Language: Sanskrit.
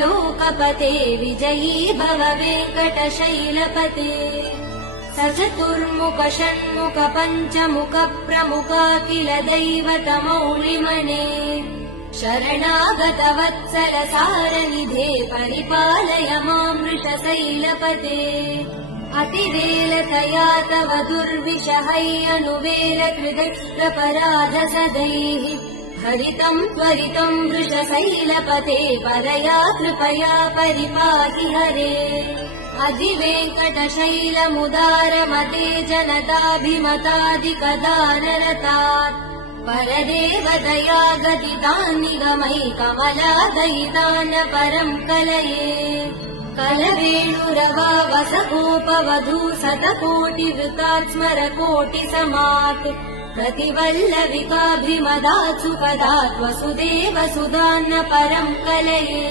लोकपते विजयी भव वेङ्कटशैलपते सचतुर्मुख षण्मुख पञ्चमुख प्रमुखाखिल दैवतमौलिमने शरणागत वत्सल सारनिधे परिपालय मां वृषशैलपते अतिवेलतया तव दुर्विषहैयनुवेल कृदक्षपराध सदैः हरितं त्वरितं वृषशैलपते परया कृपया परिपाहि हरे अधिवेङ्कटशैलमुदारमते जनताभिमतादिकदानरतात् परदेव दया गदितान् निगमैकमलादयितान् परं कलये कलवेणुरवा वसकोपवधू शतकोटिवृतात् स्मरकोटिसमात् प्रतिवल्लविकाभिमदात् सुपदात् वसुदेव सुधान्न परं कलये